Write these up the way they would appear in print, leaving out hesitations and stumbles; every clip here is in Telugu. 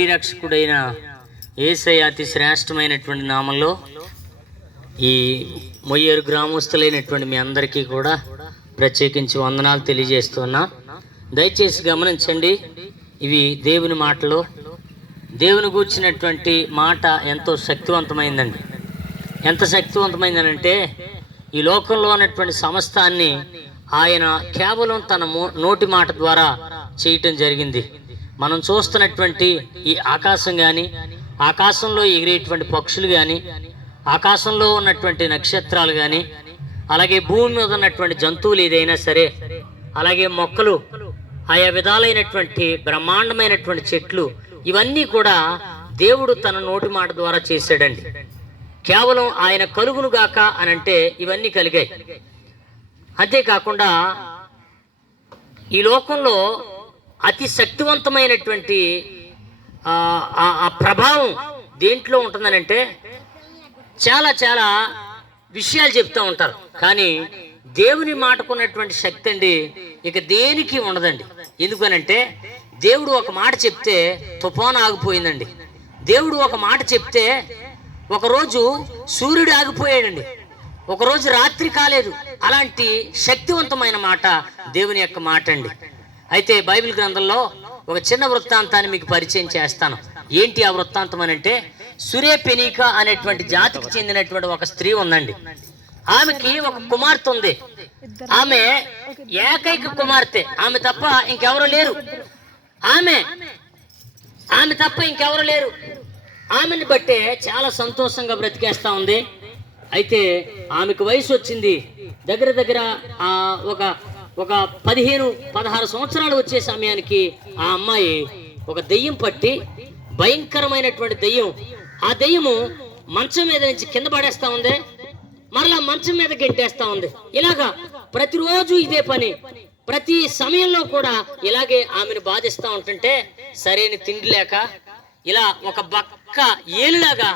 రక్షకుడైన యేసయ్య అతి శ్రేష్టమైనటువంటి నామంలో ఈ మొయ్యేరు గ్రామస్తులైనటువంటి మీ అందరికీ కూడా ప్రత్యేకించి వందనాలు తెలియజేస్తున్నా. దయచేసి గమనించండి, ఇవి దేవుని మాటలు. దేవుని గూర్చినటువంటి మాట ఎంతో శక్తివంతమైందండి. ఎంత శక్తివంతమైందనంటే ఈ లోకంలో ఉన్నటువంటి సమస్తాన్ని ఆయన కేవలం తన నోటి మాట ద్వారా చేయటం జరిగింది. మనం చూస్తున్నటువంటి ఈ ఆకాశం కానీ, ఆకాశంలో ఎగిరేటువంటి పక్షులు కానీ, ఆకాశంలో ఉన్నటువంటి నక్షత్రాలు కానీ, అలాగే భూమి మీద ఉన్నటువంటి జంతువులు ఏదైనా సరే, అలాగే మొక్కలు, ఆయా విధాలైనటువంటి బ్రహ్మాండమైనటువంటి చెట్లు, ఇవన్నీ కూడా దేవుడు తన నోటి మాట ద్వారా చేశాడండి. కేవలం ఆయన కలుగును గాక అని అంటే ఇవన్నీ కలిగాయి. అంతేకాకుండా ఈ లోకంలో అతి శక్తివంతమైనటువంటి ఆ ప్రభావం దేంట్లో ఉంటుందనంటే చాలా చాలా విషయాలు చెప్తూ ఉంటారు, కానీ దేవుని మాటకున్నటువంటి శక్తి అండి ఇక దేనికి ఉండదండి. ఎందుకనంటే దేవుడు ఒక మాట చెప్తే తుఫాను ఆగిపోయిందండి. దేవుడు ఒక మాట చెప్తే ఒకరోజు సూర్యుడు ఆగిపోయాడండి, ఒకరోజు రాత్రి కాలేదు. అలాంటి శక్తివంతమైన మాట దేవుని యొక్క మాట అండి. అయితే బైబిల్ గ్రంథంలో ఒక చిన్న వృత్తాంతాన్ని మీకు పరిచయం చేస్తాను. ఏంటి ఆ వృత్తాంతం అని అంటే, సురేపెనీక అనేటువంటి జాతికి చెందినటువంటి ఒక స్త్రీ ఉందండి. ఆమెకి ఒక కుమార్తె ఉంది. ఆమె ఏకైక కుమార్తె. ఆమె తప్ప ఇంకెవరు లేరు. ఆమె తప్ప ఇంకెవరు లేరు. ఆమెను బట్టే చాలా సంతోషంగా బ్రతికేస్తా ఉంది. అయితే ఆమెకు వయసు వచ్చింది. దగ్గర దగ్గర ఒక 15-16 సంవత్సరాలు వచ్చే సమయానికి ఆ అమ్మాయి ఒక దెయ్యం పట్టి, భయంకరమైనటువంటి దెయ్యం, ఆ దెయ్యము మంచం మీద నుంచి కింద పడేస్తా ఉంది, మరలా మంచం మీద గెంటేస్తా ఉంది. ఇలాగా ప్రతిరోజు ఇదే పని. ప్రతి సమయంలో కూడా ఇలాగే ఆమెను బాధిస్తూ ఉంటుంటే సరైన తిండి లేక ఇలా ఒక బక్క ఏలులాగా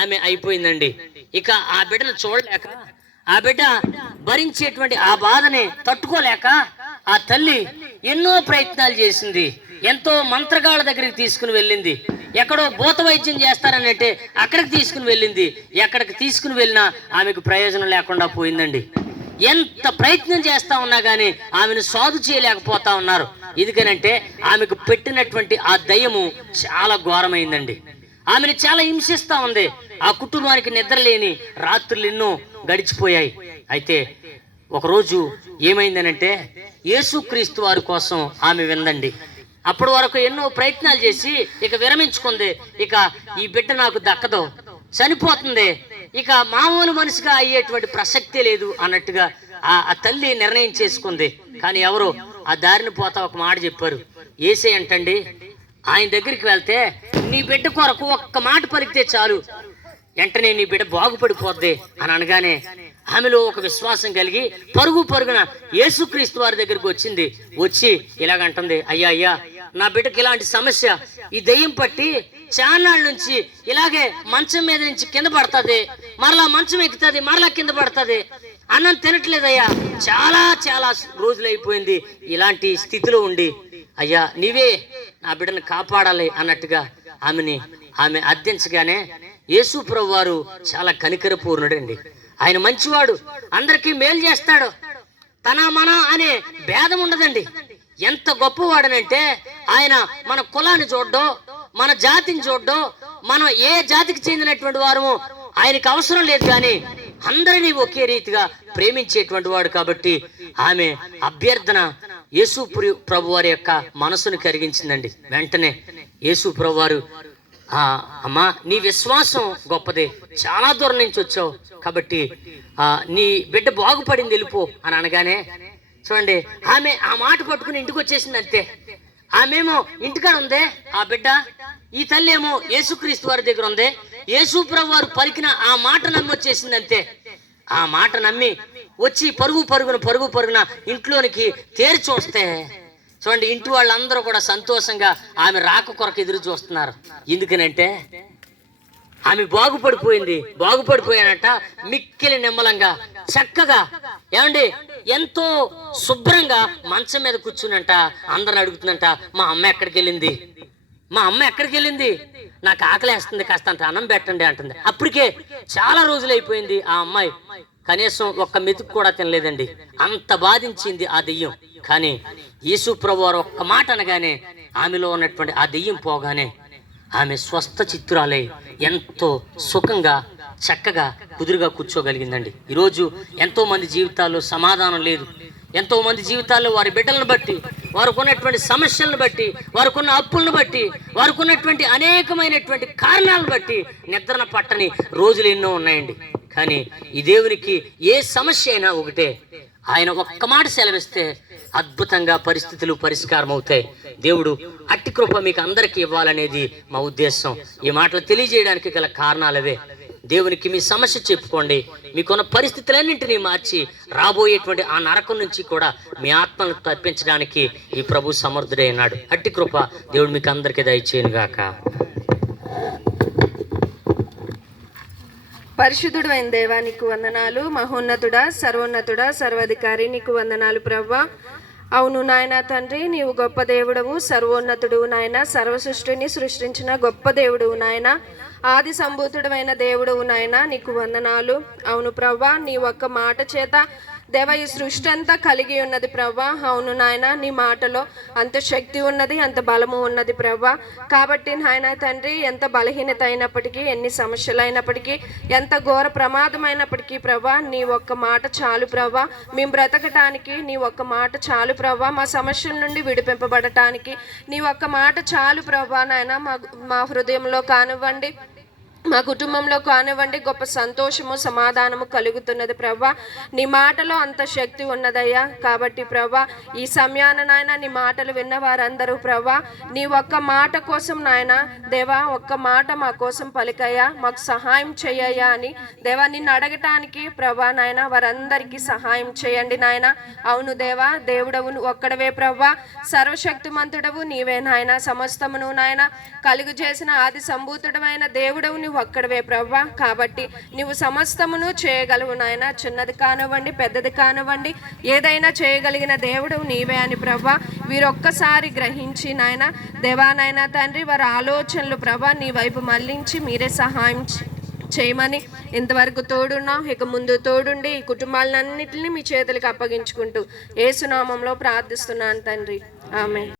ఆమె అయిపోయిందండి. ఇక ఆ బిడ్డను చూడలేక, ఆ బిడ్డ భరించేటువంటి ఆ బాధని తట్టుకోలేక ఆ తల్లి ఎన్నో ప్రయత్నాలు చేసింది. ఎంతో మంత్రగాళ్ళ దగ్గరికి తీసుకుని వెళ్ళింది. ఎక్కడో భూత వైద్యం చేస్తారనంటే అక్కడికి తీసుకుని వెళ్ళింది. ఎక్కడికి తీసుకుని వెళ్ళినా ఆమెకు ప్రయోజనం లేకుండా పోయిందండి. ఎంత ప్రయత్నం చేస్తా ఉన్నా కానీ ఆమెను సాధు చేయలేకపోతా ఉన్నారు. ఎందుకనంటే ఆమెకు పెట్టినటువంటి ఆ దయ్యము చాలా ఘోరమైందండి. ఆమెను చాలా హింసిస్తా ఉంది. ఆ కుటుంబానికి నిద్ర లేని రాత్రులు ఎన్నో గడిచిపోయాయి. అయితే ఒకరోజు ఏమైందనంటే యేసుక్రీస్తు వారి కోసం ఆమె విందండి. అప్పటి వరకు ఎన్నో ప్రయత్నాలు చేసి ఇక విరమించుకుంది. ఇక ఈ బిడ్డ నాకు దక్కదు, చనిపోతుంది, ఇక మామూలు మనిషిగా అయ్యేటువంటి ప్రసక్తే లేదు అన్నట్టుగా ఆ తల్లి నిర్ణయం చేసుకుంది. కానీ ఎవరు ఆ దారిని పోతా ఒక మాట చెప్పారు. యేసయ్య అంటండి, ఆయన దగ్గరికి వెళ్తే నీ బిడ్డ కొరకు ఒక్క మాట పలికితే చాలు, వెంటనే నీ బిడ్డ బాగుపడిపోద్ది అని అనగానే ఆమెలో ఒక విశ్వాసం కలిగి పరుగున యేసుక్రీస్తు వారి దగ్గరికి వచ్చింది. వచ్చి ఇలాగంటుంది, అయ్యా నా బిడ్డకి ఇలాంటి సమస్య, ఈ దెయ్యం పట్టి చాన్నాళ్ళ నుంచి ఇలాగే మంచం మీద నుంచి కింద పడుతుంది, మరలా మంచం ఎక్కుతుంది, మరలా కింద పడుతుంది, అన్నం తినట్లేదయ్యా, చాలా చాలా రోజులు అయిపోయింది ఇలాంటి స్థితిలో ఉండి, అయ్యా నీవే నా బిడ్డను కాపాడాలి అన్నట్టుగా ఆమె అర్థించగానే యేసు ప్రభు వారు చాలా కనికర పూర్ణుడండి. ఆయన మంచివాడు, అందరికీ మేలు చేస్తాడు, తన మన అనే భేదం ఉండదండి. ఎంత గొప్పవాడనంటే ఆయన మన కులాన్ని చూడ్డో, మన జాతిని చూడ్డో, మనం ఏ జాతికి చెందినటువంటి వారము ఆయనకు అవసరం లేదు, కానీ అందరినీ ఒకే రీతిగా ప్రేమించేటువంటి వాడు. కాబట్టి ఆమె అభ్యర్థన యేసు ప్రభు వారి యొక్క మనసును కరిగించిందండి. వెంటనే యేసు ప్రభు వారు, అమ్మా నీ విశ్వాసం గొప్పదే, చాలా దూరం నుంచి వచ్చావు, కాబట్టి నీ బిడ్డ బాగుపడింది, వెళ్ళిపో అని అనగానే చూడండి, ఆమె ఆ మాట పట్టుకుని ఇంటికి వచ్చేసింది. అంతే. ఆమెమో ఇంటికాడ ఉందే ఆ బిడ్డ, ఈ తల్లి ఏమో యేసుక్రీస్తు వారి దగ్గర ఉంది. యేసు ప్రభు వారు పలికిన ఆ మాట నమ్మి వచ్చేసింది. అంతే. ఆ మాట నమ్మి వచ్చి పరుగున ఇంట్లోనికి తేరి చూస్తే చూడండి, ఇంటి వాళ్ళందరూ కూడా సంతోషంగా ఆమె రాక కొరకు ఎదురు చూస్తున్నారు. ఎందుకనంటే ఆమె బాగుపడిపోయానట. మిక్కిలి నిమ్మలంగా చక్కగా, ఏమండి ఎంతో శుభ్రంగా మంచం మీద కూర్చునంట అందరిని అడుగుతుందంట, మా అమ్మ ఎక్కడికి వెళ్ళింది, మా అమ్మ ఎక్కడికి వెళ్ళింది, నాకు ఆకలేస్తుంది, కాస్త అంత అన్నం పెట్టండి అంటుంది. అప్పటికే చాలా రోజులు అయిపోయింది. ఆ అమ్మాయి కనీసం ఒక్క మెతుకు కూడా తినలేదండి. అంత బాధించింది ఆ దెయ్యం. కానీ యేసు ప్రభు వారు ఒక్క మాట అనగానే ఆమెలో ఉన్నటువంటి ఆ దెయ్యం పోగానే ఆమె స్వస్థ చిత్తురాలై ఎంతో సుఖంగా చక్కగా కుదురుగా కూర్చోగలిగిందండి. ఈరోజు ఎంతో మంది జీవితాల్లో సమాధానం లేదు. ఎంతో మంది జీవితాల్లో వారి బిడ్డలను బట్టి, వారికి ఉన్నటువంటి సమస్యలను బట్టి, వారికి ఉన్న అప్పులను బట్టి, వారికి ఉన్నటువంటి అనేకమైనటువంటి కారణాలను బట్టి నిద్రన పట్టని రోజులు ఎన్నో ఉన్నాయండి. కానీ ఈ దేవునికి ఏ సమస్య అయినా ఒకటే, ఆయన ఒక్క మాట సెలవిస్తే అద్భుతంగా పరిస్థితులు పరిష్కారం అవుతాయి. దేవుడు అట్టి కృప మీకు అందరికీ ఇవ్వాలనేది మా ఉద్దేశం. ఈ మాటలు తెలియజేయడానికి గల కారణాలవే. దేవునికి మీ సమస్య చెప్పుకోండి. మీకున్న పరిస్థితులన్నింటినీ మార్చి రాబోయేటువంటి ఆ నరకం నుంచి కూడా మీ ఆత్మను తప్పించడానికి ఈ ప్రభు సమర్థుడే అన్నాడు. అట్టి కృప దేవుడు మీకు అందరికీ దయచేయను గాక. పరిశుద్ధుడు అయిన దేవా నీకు వందనాలు. మహోన్నతుడా, సర్వోన్నతుడా, సర్వాధికారి నీకు వందనాలు ప్రభువా. అవును నాయన తండ్రి, నీవు గొప్ప దేవుడవు, సర్వోన్నతుడు నాయన, సర్వ సృష్టిని సృష్టించిన గొప్ప దేవుడువు నాయన, ఆది సంభూతుడమైన దేవుడువు నాయన, నీకు వందనాలు. అవును ప్రభువా, నీ ఒక్క మాట చేత దేవ ఈ సృష్టి అంతా కలిగి ఉన్నది ప్రభా. అవును నాయన, నీ మాటలో అంత శక్తి ఉన్నది, అంత బలము ఉన్నది ప్రభా. కాబట్టి నాయన తండ్రి, ఎంత బలహీనత అయినప్పటికీ, ఎన్ని సమస్యలు అయినప్పటికీ, ఎంత ఘోర ప్రమాదం అయినప్పటికీ ప్రభా, నీ ఒక్క మాట చాలు ప్రభా. మేము బ్రతకటానికి నీ ఒక్క మాట చాలు ప్రభా. మా సమస్యల నుండి విడిపింపబడటానికి నీ ఒక్క మాట చాలు ప్రభా. నాయన మా హృదయంలో కానివ్వండి, మా కుటుంబంలో కానివ్వండి, గొప్ప సంతోషము సమాధానము కలుగుతున్నది ప్రభా. నీ మాటలో అంత శక్తి ఉన్నదయ్యా. కాబట్టి ప్రభా, ఈ సమయాన నాయన నీ మాటలు విన్న వారందరూ ప్రభా, నీ ఒక్క మాట కోసం నాయన దేవా, ఒక్క మాట మా కోసం పలికయ్యా, మాకు సహాయం చేయయ్యా అని దేవా నిన్ను అడగటానికి ప్రభా నాయన వారందరికీ సహాయం చేయండి నాయన. అవును దేవా, దేవుడవు ఒక్కడవే ప్రభా, సర్వశక్తిమంతుడవు నీవే నాయన. సమస్తమును నాయన కలుగు చేసిన ఆది సంభూతుడమైన దేవుడవు ఒక్కడవే ప్రభా. కాబట్టి నువ్వు సమస్తమును చేయగలవు నాయన. చిన్నది కానివ్వండి, పెద్దది కానివ్వండి, ఏదైనా చేయగలిగిన దేవుడు నీవే అని ప్రభా వీరొక్కసారి గ్రహించి నాయన దేవానైనా తండ్రి, వారి ఆలోచనలు ప్రభా నీ వైపు మళ్ళించి మీరే సహాయం చేయమని ఇంతవరకు తోడున్నాం, ఇక ముందు తోడుండి ఈ కుటుంబాలన్నింటినీ మీ చేతులకు అప్పగించుకుంటూ యేసు నామములో ప్రార్థిస్తున్నాను తండ్రి. ఆమేన్.